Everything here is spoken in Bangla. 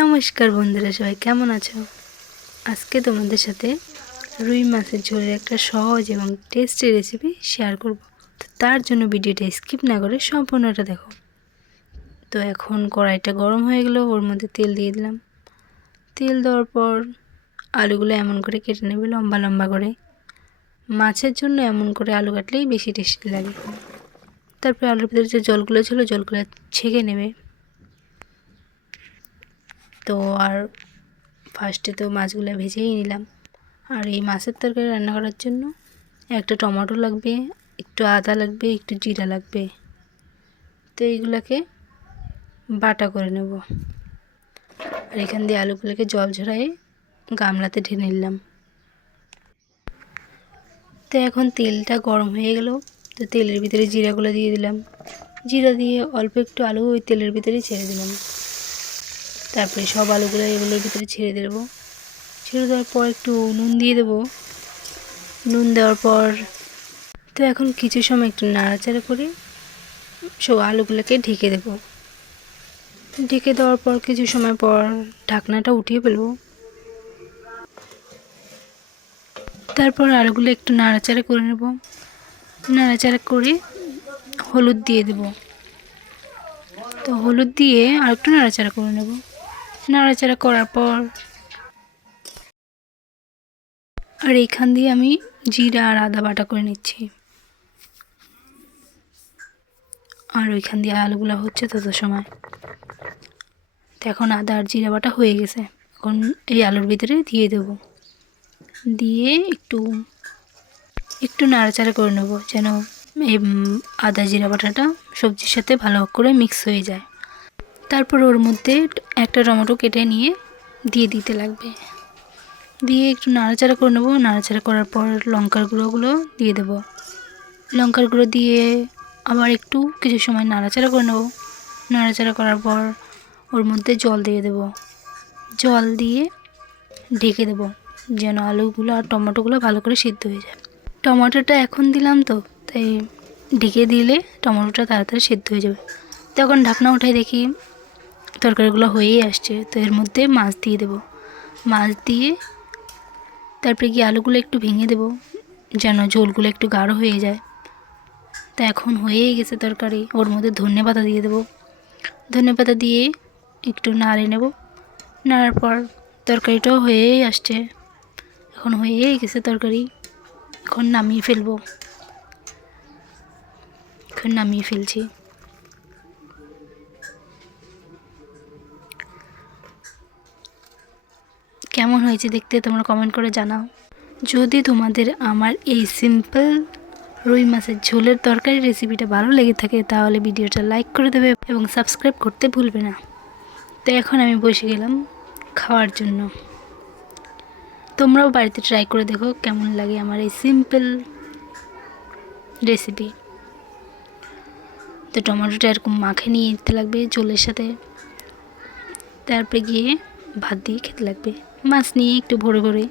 নমস্কার বন্ধুরা, সবাই কেমন আছো? আজকে তোমাদের সাথে রুই মাছের ঝোলের একটা সহজ এবং টেস্টি রেসিপি শেয়ার করব। তো তার জন্য ভিডিওটা স্কিপ না করে সম্পূর্ণটা দেখো। তো এখন কড়াইটা গরম হয়ে গেল, ওর মধ্যে তেল দিয়ে দিলাম। তেল দেওয়ার পর আলুগুলো এমন করে কেটে নেবে লম্বা লম্বা করে। মাছের জন্য এমন করে আলু কাটলেই বেশি টেস্টি লাগে। তারপরে আলুর ভিতরে যে জলগুলো ছিল জলগুলো ছেঁকে নেবে। তো আর ফার্স্টে তো মাছগুলো ভেজেই নিলাম। আর এই মাছের তরকারি রান্না করার জন্য একটা টমেটো লাগবে, একটু আদা লাগবে, একটু জিরা লাগবে। তো এইগুলোকে বাটা করে নেব। আর এখান দিয়ে আলুগুলোকে জল ঝরায়ে গামলাতে ঢেলে নিলাম। তো এখন তেলটা গরম হয়ে গেল। তো তেলের ভিতরে জিরাগুলো দিয়ে দিলাম। জিরা দিয়ে অল্প একটু আলু ওই তেলের ভিতরেই ছেড়ে দিলাম। তারপরে সব আলুগুলো এগুলোর ভিতরে ছেড়ে দেবো। ছেড়ে দেওয়ার পর একটু নুন দিয়ে দেবো। নুন দেওয়ার পর তো এখন কিছু সময় একটু নাড়াচাড়া করে সব আলুগুলোকে ঢেকে দেবো। ঢেকে দেওয়ার পর কিছু সময় পর ঢাকনাটা উঠিয়ে ফেলবো। তারপর আলুগুলো একটু নাড়াচাড়া করে নেব। নাড়াচাড়া করে হলুদ দিয়ে দেব। তো হলুদ দিয়ে আর একটু নাড়াচাড়া করে নেব। নাড়াচাড়া করার পর আর এইখান দিয়ে আমি জিরা আর আদা বাটা করে নিচ্ছি। আর ওইখান দিয়ে আলুগুলো হচ্ছে তত সময়। তো এখন আদা আর জিরা বাটা হয়ে গেছে। এখন এই আলুর ভিতরে দিয়ে দেব। দিয়ে একটু নাড়াচাড়া করে নেব যেন এই আদা জিরা বাটাটা সবজির সাথে ভালো করে মিক্স হয়ে যায়। তারপর ওর মধ্যে একটা টমেটো কেটে নিয়ে দিয়ে দিতে লাগবে। দিয়ে একটু নাড়াচাড়া করে নেব। নাড়াচাড়া করার পর লঙ্কার গুঁড়োগুলো দিয়ে দেব। লঙ্কার গুঁড়ো দিয়ে আবার একটু কিছু সময় নাড়াচাড়া করে নেব। নাড়াচাড়া করার পর ওর মধ্যে জল দিয়ে দেব। জল দিয়ে ঢেকে দেব যেন আলুগুলো আর টমেটোগুলো ভালো করে সিদ্ধ হয়ে যায়। টমেটোটা এখন দিলাম তো, তাই ঢেকে দিলে টমেটোটা তাড়াতাড়ি সিদ্ধ হয়ে যাবে। তখন ঢাকনা উঠে দেখি তরকারিগুলো হয়েই আসছে। তো এর মধ্যে মাছ দিয়ে দেব। মাছ দিয়ে তারপরে কি আলুগুলো একটু ভেঙে দেব যেন ঝোলগুলো একটু গাঢ় হয়ে যায়। তা এখন হয়েই গেছে তরকারি। ওর মধ্যে ধনেপাতা দিয়ে দেব। ধনেপাতা দিয়ে একটু নাড়ে নেব। নাড়ার পর তরকারিটাও হয়েই আসছে। এখন হয়েই গেছে তরকারি। এখন নামিয়ে ফেলবো। এখন নামিয়ে ফেলছি। কেমন হয়েছে দেখতে তোমরা কমেন্ট করে জানাও। যদি তোমাদের আমার এই সিম্পল রুই মাছের ঝোলের তরকারি রেসিপিটা ভালো লেগে থাকে তাহলে ভিডিওটা লাইক করে দেবে এবং সাবস্ক্রাইব করতে ভুলবে না। তো এখন আমি বসে গেলাম খাওয়ার জন্য। তোমরাও বাড়িতে ট্রাই করে দেখো কেমন লাগে আমার এই সিম্পল রেসিপি। তো টমেটোটা এরকম মাখে নিয়ে দিতে লাগবে ঝোলের সাথে। তারপরে গিয়ে ভাত দিয়ে খেতে লাগবে। মাছ নিয়ে একটু ভরে ভরে